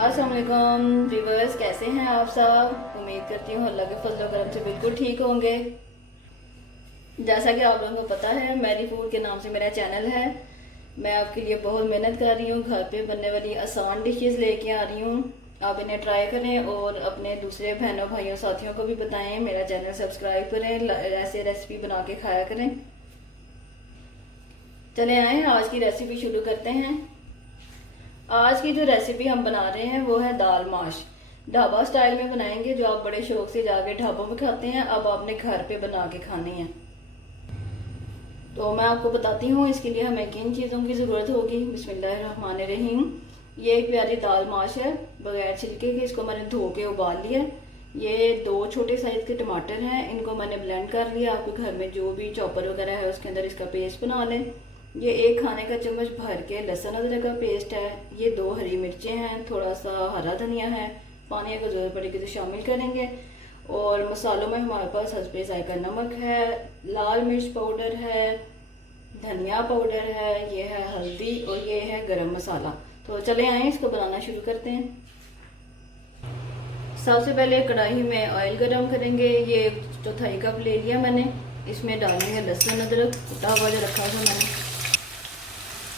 अस्सलाम वालेकुम व्यूअर्स, कैसे हैं आप सब। उम्मीद करती हूँ अल्लाह के फजल और करम से बिल्कुल ठीक होंगे। जैसा कि आप लोगों को पता है, मैरी फूड के नाम से मेरा चैनल है। मैं आपके लिए बहुत मेहनत कर रही हूँ, घर पे बनने वाली आसान डिशेस लेके आ रही हूँ। आप इन्हें ट्राई करें और अपने दूसरे बहनों भाइयों साथियों को भी बताएं। मेरा चैनल सब्सक्राइब करें, ऐसे रेसिपी बना के खाया करें। चले आए आज की रेसिपी शुरू करते हैं। आज की जो रेसिपी हम बना रहे हैं वो है दाल माश। ढाबा स्टाइल में बनाएंगे, जो आप बड़े शौक से जाके ढाबों में खाते हैं, अब आपने घर पे बना के खानी है। तो मैं आपको बताती हूँ इसके लिए हमें किन चीज़ों की ज़रूरत होगी। बिस्मिल्लाहिर्रहमानिर्रहीम। ये एक प्यारी दाल माश है बगैर छिलके के। इसको मैंने धो के उबाल लिया। ये 2 छोटे साइज़ के टमाटर हैं, इनको मैंने ब्लेंड कर लिया। आपके घर में जो भी चॉपर वगैरह है उसके अंदर इसका पेस्ट बना लें। ये 1 खाने का चम्मच भर के लहसुन अदरक का पेस्ट है। ये 2 हरी मिर्चें हैं, थोड़ा सा हरा धनिया है। पानी अगर ज़रूरत पड़ेगी तो शामिल करेंगे। और मसालों में हमारे पास हस्बे जायका नमक है, लाल मिर्च पाउडर है, धनिया पाउडर है, ये है हल्दी और ये है गरम मसाला। तो चले आए इसको बनाना शुरू करते हैं। सबसे पहले कढ़ाई में ऑयल गरम करेंगे। ये 1/4 कप ले लिया मैंने। इसमें डालेंगे लहसुन अदरक कुटा हुआ जो रखा था मैंने।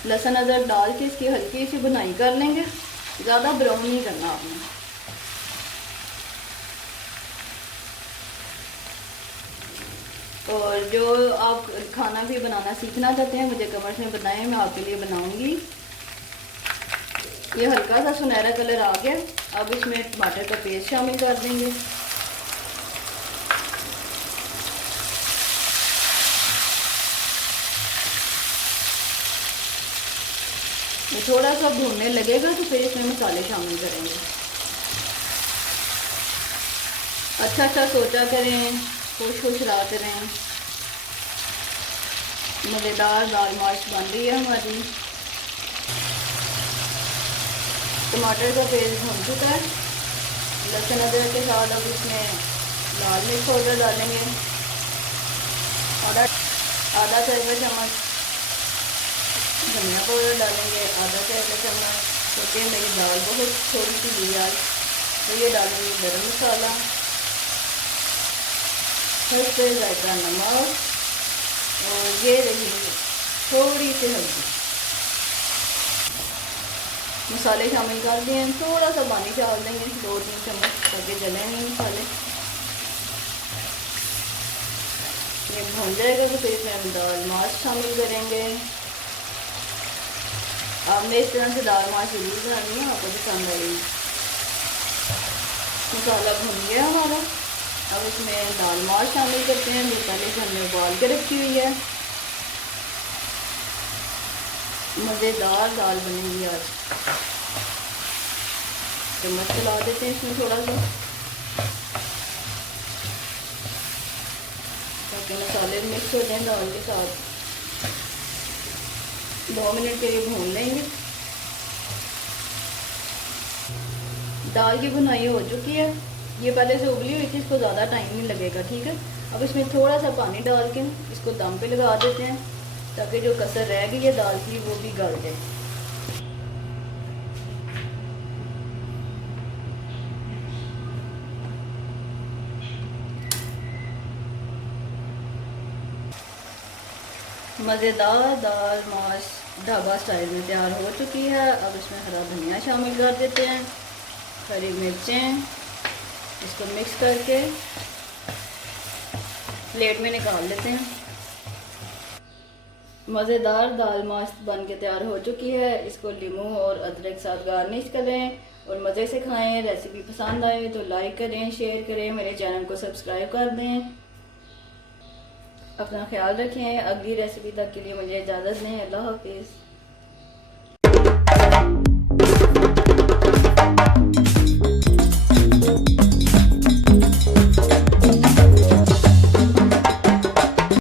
लहसुन अदरक डाल के इसकी हल्की सी बुनाई कर लेंगे, ज़्यादा ब्राउन नहीं करना आपने। और जो आप खाना भी बनाना सीखना चाहते हैं मुझे कमेंट्स में बताएं, मैं आपके लिए बनाऊंगी। ये हल्का सा सुनहरा कलर आ गया। अब इसमें टमाटर का पेस्ट शामिल कर देंगे। ये थोड़ा सा भूनने लगेगा तो फिर इसमें मसाले शामिल करेंगे। अच्छा सोचा करें, खुश रहते रहें। मज़ेदार दाल माश बन रही है हमारी। टमाटर का पेस्ट भून चुका है। लहसुन अदरक के साथ अब इसमें लाल मिर्च पाउडर डालेंगे, आधा चाय चम्मच धनिया पाउडर डालेंगे, आधा चाय चम्मच। क्योंकि मेरी दाल बहुत थोड़ी सी ली आज, तो ये डालेंगे गरम मसाला, हल्के जायका नमक और ये रही थोड़ी सी हल्दी। मसाले शामिल कर दिए। थोड़ा सा पानी डाल देंगे, 2-3 चम्मच, ताकि जले नहीं मसाले। ये भून जाएगा तो फिर इसमें हम दाल माश शामिल करेंगे। आपने इस तरह से दाल माश जरूर बनानी है, आपको पसंद आएगी। मसाला भुन गया हमारा। अब इसमें दाल माश शामिल करते हैं, जो पहले से हमने उबाल के रखी हुई है। मज़ेदार दाल बनेगी आज। चम्मच चला देते हैं इसमें थोड़ा सा, ताकि मसाले मिक्स हो जाएं दाल के साथ। 2 मिनट के लिए भून लेंगे। दाल की भुनाई हो चुकी है। ये पहले से उबली हुई थी, इसको ज़्यादा टाइम नहीं लगेगा, ठीक है। अब इसमें थोड़ा सा पानी डाल के इसको दम पे लगा देते हैं, ताकि जो कसर रह गई है दाल की वो भी गल जाए। मज़ेदार दाल माश ढाबा स्टाइल में तैयार हो चुकी है। अब इसमें हरा धनिया शामिल कर देते हैं, हरी मिर्चें। इसको मिक्स करके प्लेट में निकाल लेते हैं। मज़ेदार दाल माश बन के तैयार हो चुकी है। इसको लीमू और अदरक के साथ गार्निश करें और मज़े से खाएं। रेसिपी पसंद आए तो लाइक करें, शेयर करें, मेरे चैनल को सब्सक्राइब कर दें। अपना ख्याल रखें। अगली रेसिपी तक के लिए मुझे इजाज़त दें। अल्लाह हाफिज़।